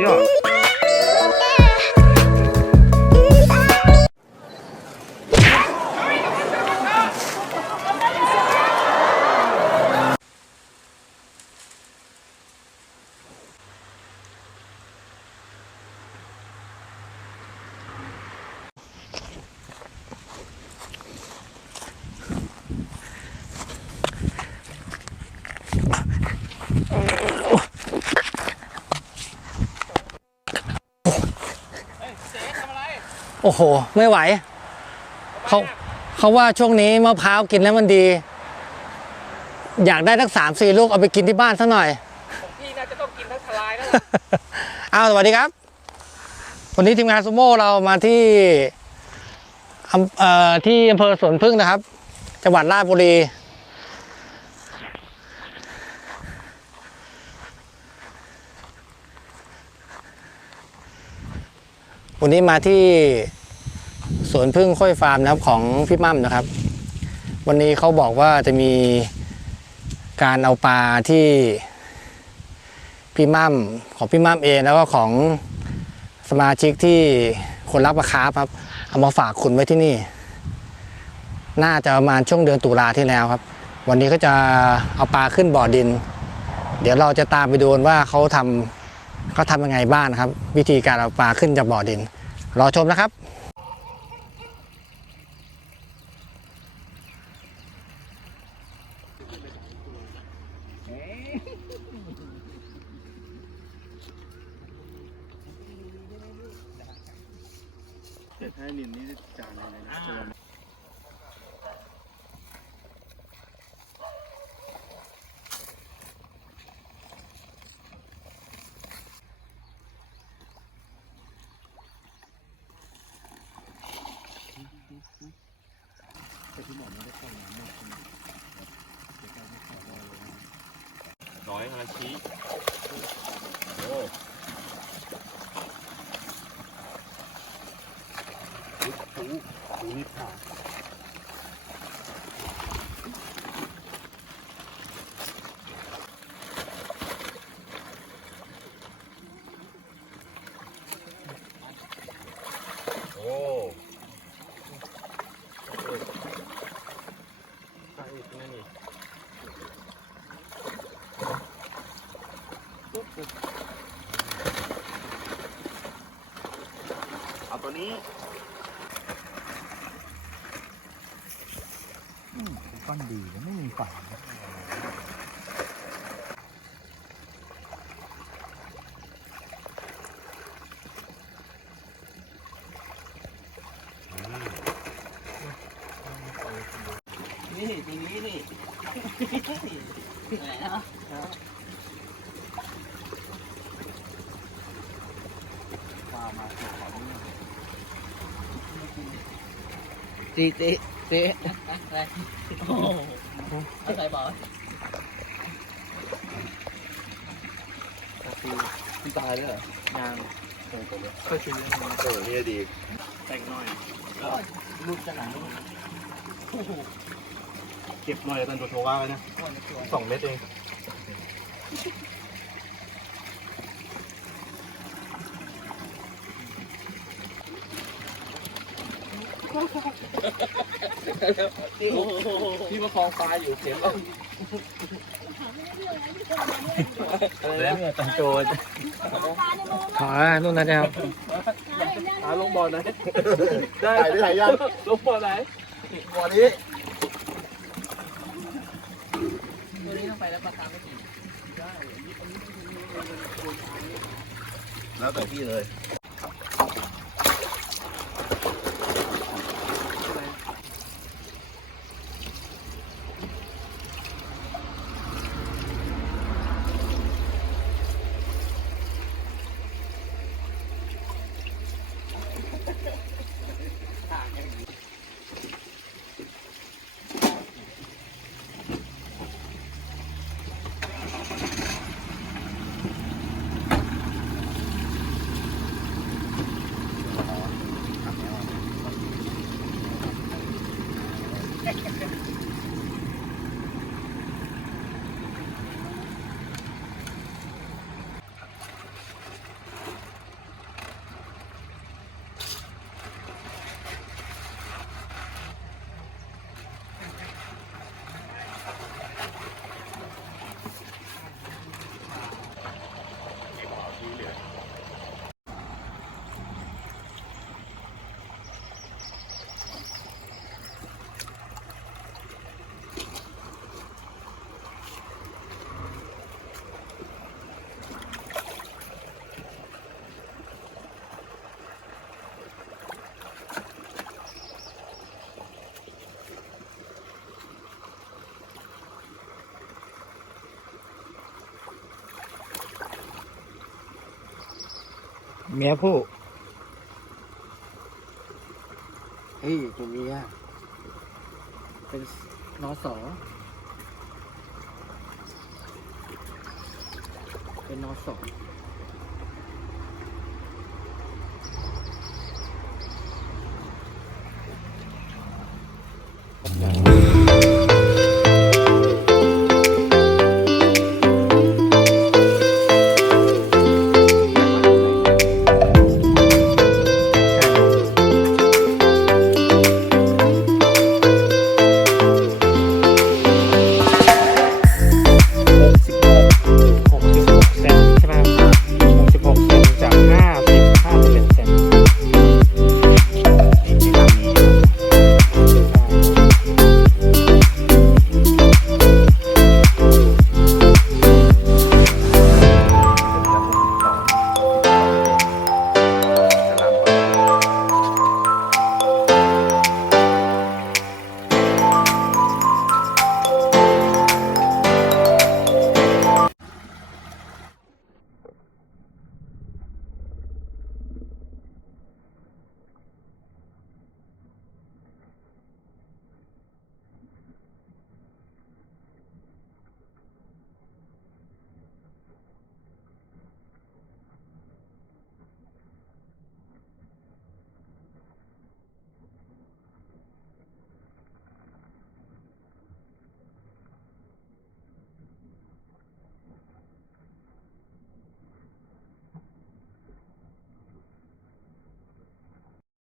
ยอ โอ้โห ไม่ไหว เขาเขาว่าช่วงนี้มะพร้าวกินแล้วมันดี อยากได้ทั้งสามสี่ลูกเอาไปกินที่บ้านสักหน่อยพี่น่าจะต้องกินทั้งทลายแล้วอ้าวสวัสดีครับ วันนี้ทีมงานซูโม่เรามาที่อำเอ่อที่อำเภอสวนพึ่งนะครับ จังหวัดราชบุรี วันนี้มาที่สวนพึ่งค่อยฟาร์มนะครับของพี่มั่มนะครับ วันนี้เขาบอกว่าจะมีการเอาปลาที่พี่มั่มของพี่มั่มเองแล้วก็ของสมาชิกที่คนรักปลาคารครับเอามาฝากคุณไว้ที่นี่ น่าจะประมาณช่วงเดือนตุลาที่แล้วครับ วันนี้ก็จะเอาปลาขึ้นบ่อดิน เดี๋ยวเราจะตามไปดูว่าเขาทำ เขาทำยังไงบ้างนะครับ วิธีการเอาปลาขึ้นจากบ่อดิน รอชมนะครับให้ลินนี่จานอะไรนะ ตัวมันน้อยฮาชิหูปูนี่ผ่า โอ้ ใช่นั่นนี่ เอาตัว นี้ต้นดีไม่มีฝานี่ตัวนี้นี่ไหนนะปลามาตัวของนี่ จีจีจีอะไรโอ้เอาใส่บ่อคือพี่ตายด้วยเหรอยางเออตัวเนี้ยก็ชิ้นนี้มันเออนี่ดีแต่งหน่อยรูดจะหนังเก็บหน่อยตอนตัวโทว่าไว้นะสองเม็ดเอง พี่มาคองปลาอยู่เข็มแล้วแล้วเนี่ยตังโจรขอนู่นนะครับหาลงบ่อไหนได้ได้หลายอย่างลงบ่อไหนบ่อนี้ตัวนี้ต้องไปแล้วปลาคาไม่กินแล้วแต่พี่เลย เมียผู้เฮ้ยตัวเมียเป็นนอสอเป็นนอสอ